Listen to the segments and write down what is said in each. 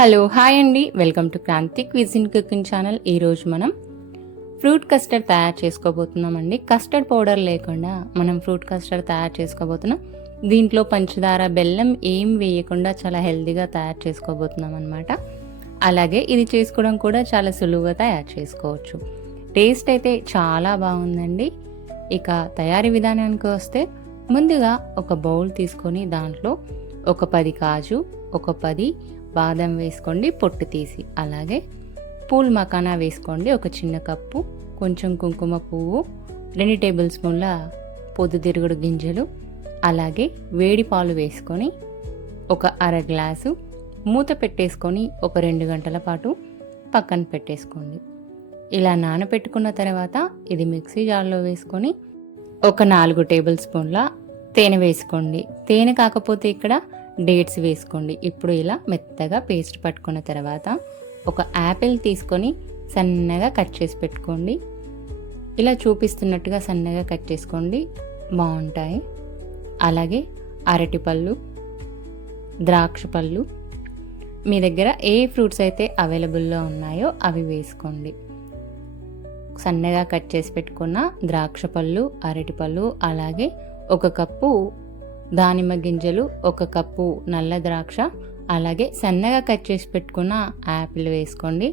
Hello hi అండి, welcome to Kranthi cuisine cooking channel. ఈరోజు మనం ఫ్రూట్ కస్టర్డ్ తయారు చేసుకోబోతున్నామండి. కస్టర్డ్ పౌడర్ లేకుండా మనం ఫ్రూట్ కస్టర్డ్ తయారు చేసుకోబోతున్నాం. దీంట్లో పంచదార బెల్లం ఏం వేయకుండా చాలా హెల్తీగా తయారు చేసుకోబోతున్నాం అనమాట. అలాగే ఇది చేసుకోవడం కూడా చాలా సులువుగా తయారు చేసుకోవచ్చు. టేస్ట్ అయితే చాలా బాగుందండి. ఇక తయారీ విధానానికి వస్తే ముందుగా ఒక బౌల్ తీసుకొని దాంట్లో ఒక 10 కాజు, ఒక 10 బాదం వేసుకోండి పొట్టు తీసి. అలాగే పూల్ మకానా వేసుకోండి ఒక చిన్న కప్పు, కొంచెం కుంకుమ పువ్వు, 2 టేబుల్ స్పూన్ల పొద్దుతిరుగుడు గింజలు, అలాగే వేడి పాలు వేసుకొని ఒక అర గ్లాసు మూత పెట్టేసుకొని ఒక 2 గంటల పాటు పక్కన పెట్టేసుకోండి. ఇలా నానబెట్టుకున్న తర్వాత ఇది మిక్సీ జార్లో వేసుకొని ఒక 4 టేబుల్ స్పూన్ల తేనె వేసుకోండి. తేనె కాకపోతే ఇక్కడ డేట్స్ వేసుకోండి. ఇప్పుడు ఇలా మెత్తగా పేస్ట్ పట్టుకున్న తర్వాత ఒక యాపిల్ తీసుకొని సన్నగా కట్ చేసి పెట్టుకోండి. ఇలా చూపిస్తున్నట్టుగా సన్నగా కట్ చేసుకోండి, బాగుంటాయి. అలాగే అరటిపళ్ళు, ద్రాక్ష పళ్ళు, మీ దగ్గర ఏ ఫ్రూట్స్ అయితే అవైలబుల్లో ఉన్నాయో అవి వేసుకోండి. సన్నగా కట్ చేసి పెట్టుకున్న ద్రాక్ష పళ్ళు, అరటిపళ్ళు, అలాగే ఒక కప్పు దానిమ్మ గింజలు, ఒక కప్పు నల్ల ద్రాక్ష, అలాగే సన్నగా కట్ చేసి పెట్టుకున్న యాపిల్ వేసుకోండి.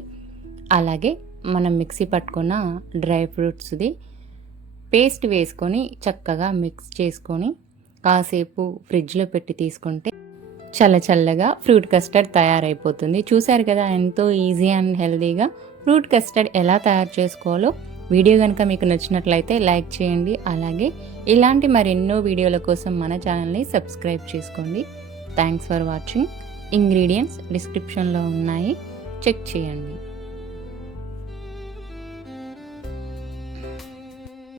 అలాగే మనం మిక్సీ పట్టుకున్న డ్రై ఫ్రూట్స్ది పేస్ట్ వేసుకొని చక్కగా మిక్స్ చేసుకొని కాసేపు ఫ్రిడ్జ్లో పెట్టి తీసుకుంటే చల్లగా ఫ్రూట్ కస్టర్డ్ తయారైపోతుంది. చూసారు కదా ఎంతో ఈజీ అండ్ హెల్తీగా ఫ్రూట్ కస్టర్డ్ ఎలా తయారు చేసుకోవాలో. వీడియో కనుక మీకు నచ్చినట్లయితే లైక్ చేయండి. అలాగే ఇలాంటి మరెన్నో వీడియోల కోసం మన ఛానల్ని సబ్స్క్రైబ్ చేసుకోండి. Thanks for watching. ఇంగ్రీడియంట్స్ డిస్క్రిప్షన్లో ఉన్నాయి, చెక్ చేయండి.